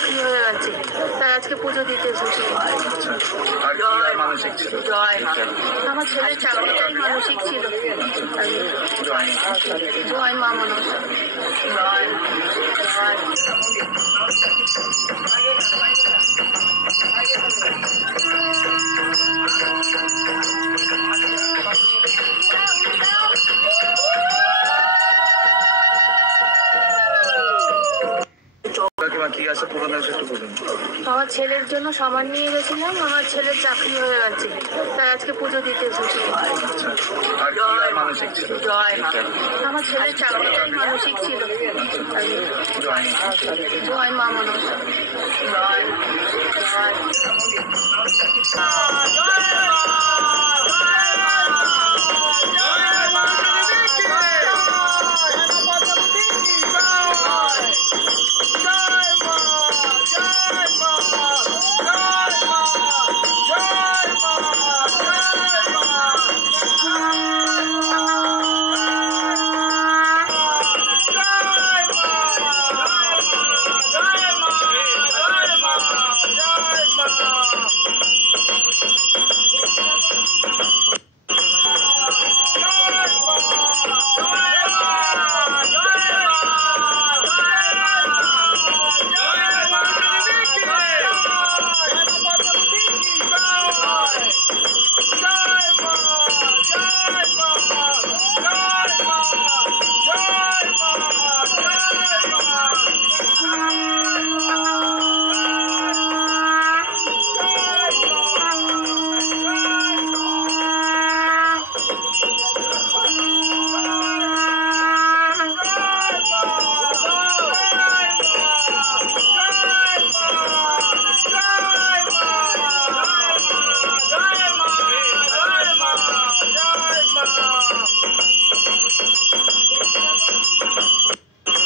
চাকরি হয়ে গেছে, তাই আজকে পুজো দিতে এসেছি। আমার ছেলের চাকরিটাই মানসিক ছিল। জয় মা মনসা। আমার ছেলের জন্য সামান নিয়ে গেছিলাম, আমার ছেলের চাকরি হয়ে গেছে, তাই আজকে পুজো দিতে এসেছি। আমার ছেলের চাকরিটাই মানসিক ছিল। জয় মা মনসা।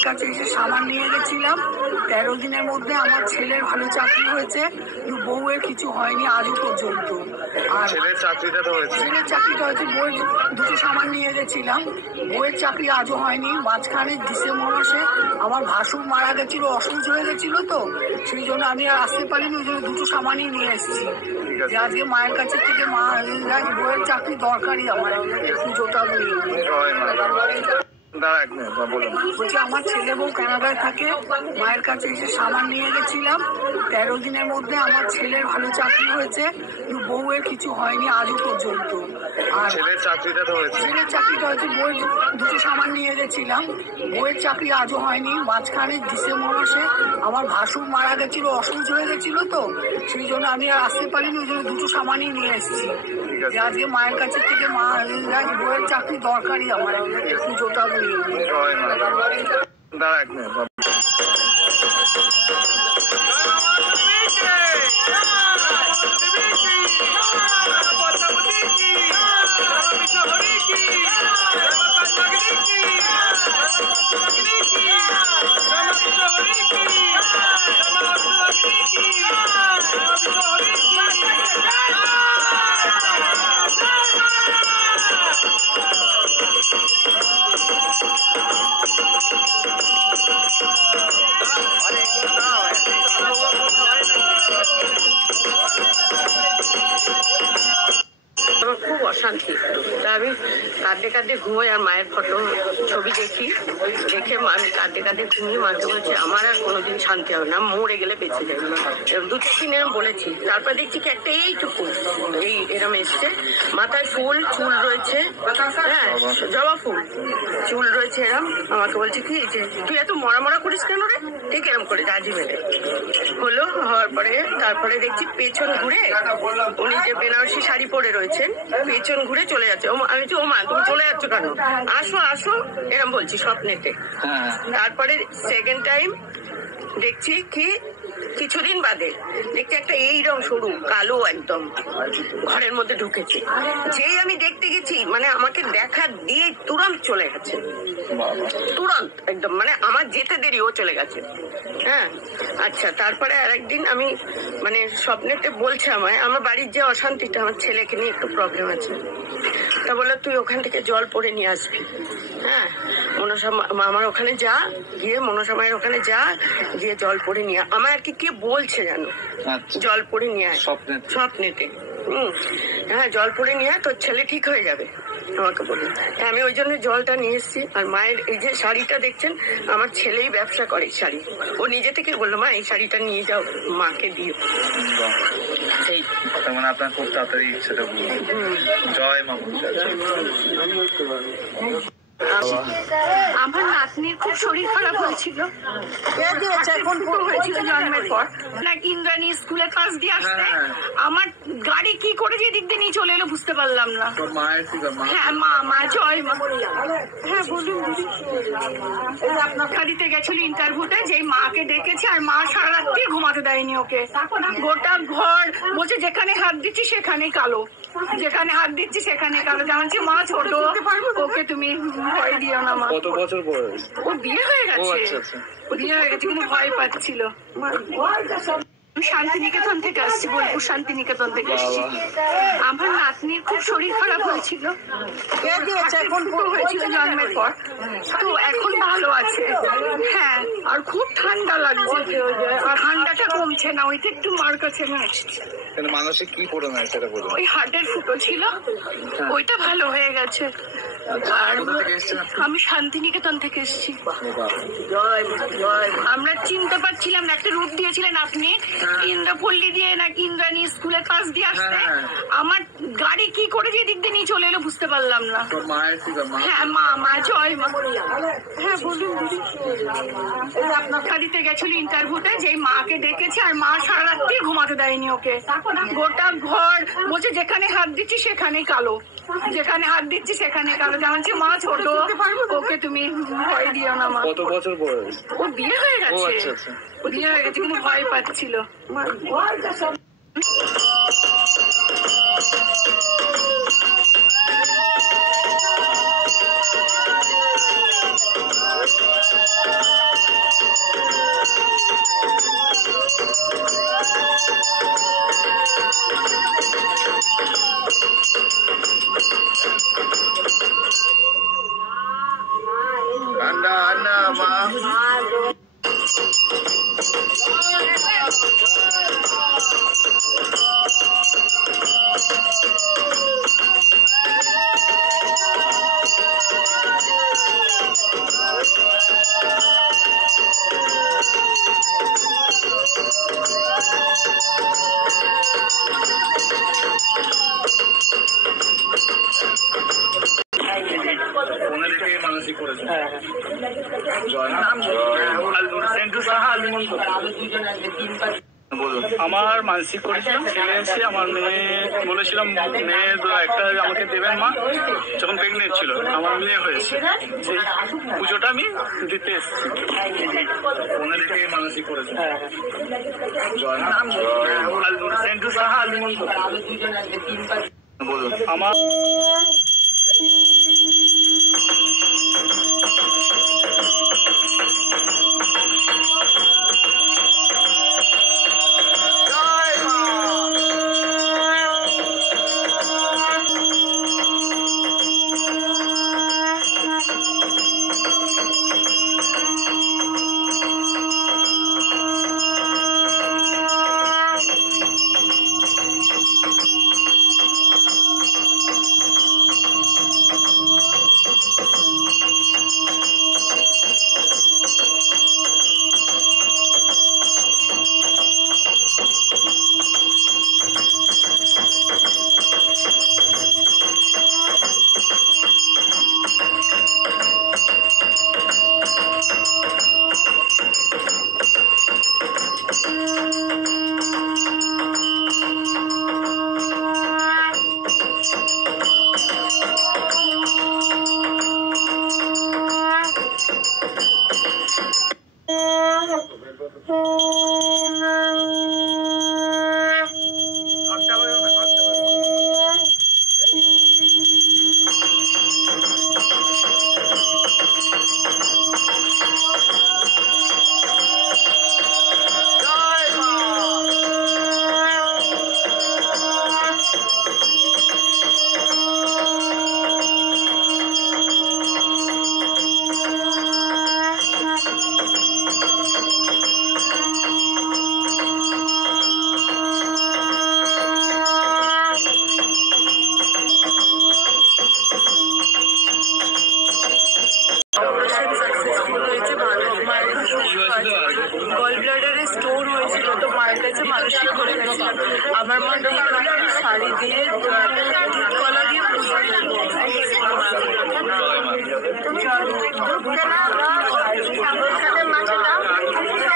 কাছে এসে সামান নিয়ে গেছিলাম। 13 দিনের মধ্যে আমার ছেলের ভালো চাকরি হয়েছে, কিন্তু বউয়ের কিছু হয়নি আজও পর্যন্ত। আর ছেলের চাকরিটা হয়েছে, বউয়ের দুটো সামান নিয়ে গেছিলাম, বউয়ের চাকরি আজও হয়নি। মাঝখানে ডিসেম্বর মাসে আমার ভাসুর মারা গেছিল, অসুস্থ হয়ে গেছিল, তো সেই জন্য আমি আর আসতে পারিনি, ওই জন্য দুটো সামানই নিয়ে এসেছি। আজকে মায়ের কাছে থেকে মা বউয়ের চাকরি দরকারই আমার, পুজোটা নিয়ে। বলছি আমার ছেলে বউ কানাডায় থাকে, মায়ের কাছে এসে সামান নিয়ে গেছিলাম। 13 দিনের মধ্যে আমার ছেলের ভালো চাকরি হয়েছে, কিন্তু বউয়ের কিছু হয়নি আজও পর্যন্ত। আর ছেলের চাকরিটা হয়েছে, বউয়ের দুটো সামান নিয়ে গেছিলাম, বউয়ের চাকরি আজও হয়নি। মাঝখানে ডিসেম্বর মাসে আমার ভাসুর মারা গেছিল, অসুস্থ হয়ে গেছিল, তো সেই জন্য আমি আর আসতে পারিনি, ওই জন্য দুটো সামানই নিয়ে এসেছি। আজকে মায়ের কাছে থেকে মা বউয়ের চাকরি দরকারই আমার, পুজোটা নিয়ে। আমার খুব অশান্তি, তা আমি কাঁদতে কাঁদতে ঘুমোই, আর মায়ের ফটো ছবি দেখে আমি কাঁদতে কাঁদতে ঘুমিয়ে মাকে বলছি আমার আর কোনোদিন শান্তি হবে না, মরে গেলে বেঁচে যাবে। 2-4 দিন এরম বলেছি, তারপর দেখছি কি একটা এইটুকু এরম এসছে, মাথায় ফুল, চুল রয়েছে, হ্যাঁ জবা ফুল, চুল রয়েছে এরম। আমাকে বলছে কি যে তুই এত মরা করিস কেন রে, ঠিক এরম করে জাজি মেরে হলো। হওয়ার পরে তারপরে দেখছি পেছন ঘুরে, উনি যে বেনারসি শাড়ি পরে রয়েছেন, পেছন ঘুরে চলে যাচ্ছে। আমি বলছি ও মা তুমি চলে যাচ্ছ কেন, আসো আসো এরম বলছি স্বপ্নেতে। তারপরে সেকেন্ড টাইম দেখছি কি কিছুদিন বাদে দেখছি একটা এইরকম সরু কালো একদম ঘরের মধ্যে ঢুকেছে। যেই আমি দেখতে গেছি মানে আমাকে দেখা দিয়ে তুরন্ত চলে গেছে, তুরন্ত একদম, মানে আমার যেতে দেরি ও চলে গেছে। হ্যাঁ আচ্ছা, তারপরে আরেকদিন আমি মানে স্বপ্নেতে বলছে আমায় আমার বাড়ির যে অশান্তিটা, আমার ছেলেকে নিয়ে একটু প্রবলেম আছে, তা বললো তুই ওখান থেকে জল পরে নিয়ে আসবি। হ্যাঁ মনসা আমার ওখানে যা, গিয়ে মনসা মায়ের ওখানে যা, গিয়ে জল পড়ে নিয়ে আমার আর কি কে বলছে জানো, জল পড়ে নিয়ে স্বপ্নেতে হ্যাঁ জল পড়ে নিয়ে তোর ছেলে ঠিক হয়ে যাবে আমাকে বললো। আমি ওই জন্য জলটা নিয়ে এসেছি। আর মায়ের এই যে শাড়িটা দেখছেন, আমার ছেলেই ব্যবসা করে শাড়ি, ও নিজে থেকে বললো মা এই শাড়িটা নিয়ে যাও মাকে দিও। সেই মানে আপনার খুব তাড়াতাড়ি ইচ্ছেটা জয় মা। আমার নাতনির খুব শরীর খারাপ হয়েছিল, হয়েছিল জন্মের পর নাকি ইন্দ্রাণী স্কুলের পাশ দিয়ে আসতে আমার গাড়ি কি করে যে দিক দিয়ে নিয়ে চলে এলো বুঝতে পারলাম না। হ্যাঁ মা জয় মা। হ্যাঁ বলুন দিদি। আপনার দিতে গেছিল ইন্টারভিউতে, যে মাকে ডেকেছে আর মা সারা রাত্রি ঘুমাতে দেয়নি ওকে, গোটা ঘর বলছে যেখানে হাত দিচ্ছি সেখানেই কালো, যেখানে হাত দিচ্ছি সেখানে কালো, জানছি মা ছোট ওকে তুমি ভয় দিও না মা। কত বছর বয়স? ও বিয়ে হয়ে গেছে, বিয়ে হয়ে গেছে কিন্তু ভয় পাচ্ছিল। শান্তিনিকেতন থেকে আসছি, বোলপুর শান্তিনিকেতন থেকে আসছি। আমার নাতনির খুব শরীর খারাপ হয়েছিল, হয়েছিল জন্মের পর, তো এখন ভালো আছে। হ্যাঁ আর খুব ঠান্ডা লাগছে, ঠান্ডাটা কমছে না, ওইটা একটু মার কাছে আসছি। মানসিক কি করে না সেটা বলুন। ওই হার্টের ফুটো ছিল, ওইটা ভালো হয়ে গেছে। আর আমি শান্তিনিকেতন থেকে এসেছি। আমরা চিনতে পারছিলাম না, একটা রূপ দিয়েছিলেন আপনি ইন্দ্রপল্লী দিয়ে নাকি ইন্দ্রাণী স্কুলের পাশ দিয়ে আসতে, আমার গাড়ি কি করে যে দিক দিয়ে নিয়ে চলে এলো বুঝতে পারলাম না। হ্যাঁ মা জয় মা। হ্যাঁ বলুন দিদি। আপনার দিতে গেছিল ইন্টারভিউতে, যে মাকে ডেকেছে আর মা সারা রাত্রি ঘুমাতে দেয়নি ওকে, গোটা ঘর বলছে যেখানে হাত দিচ্ছি সেখানেই কালো, যেখানে হাত দিচ্ছি সেখানে কালো, জানছি মা ছোট ওকে তুমি ভয় দিও না মা। কত বছর বয়স? ও বিয়ে হয়ে গেছে, বিয়ে হয়ে গেছে কিন্তু ভয় পাচ্ছিল। Anda ma. মানসিক করেছে আমার মানসিক করেছিলাম, ছেলে এসে আমার মেয়ে বলেছিলাম মেয়ে একটা আমাকে দেবেন মা, যখন প্রেগনেন্ট ছিল আমার মেয়ে হয়েছে, সেই পুজোটা আমি দিতে এসেছি। মানসিক করেছে আমার মায়ের কাছে মানসিক করে গেছিলাম আমার মা ঠিক হলে আমি শাড়ি দিয়ে কলা দিয়ে পুজো দেবো।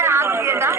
হাত দিয়ে দাও।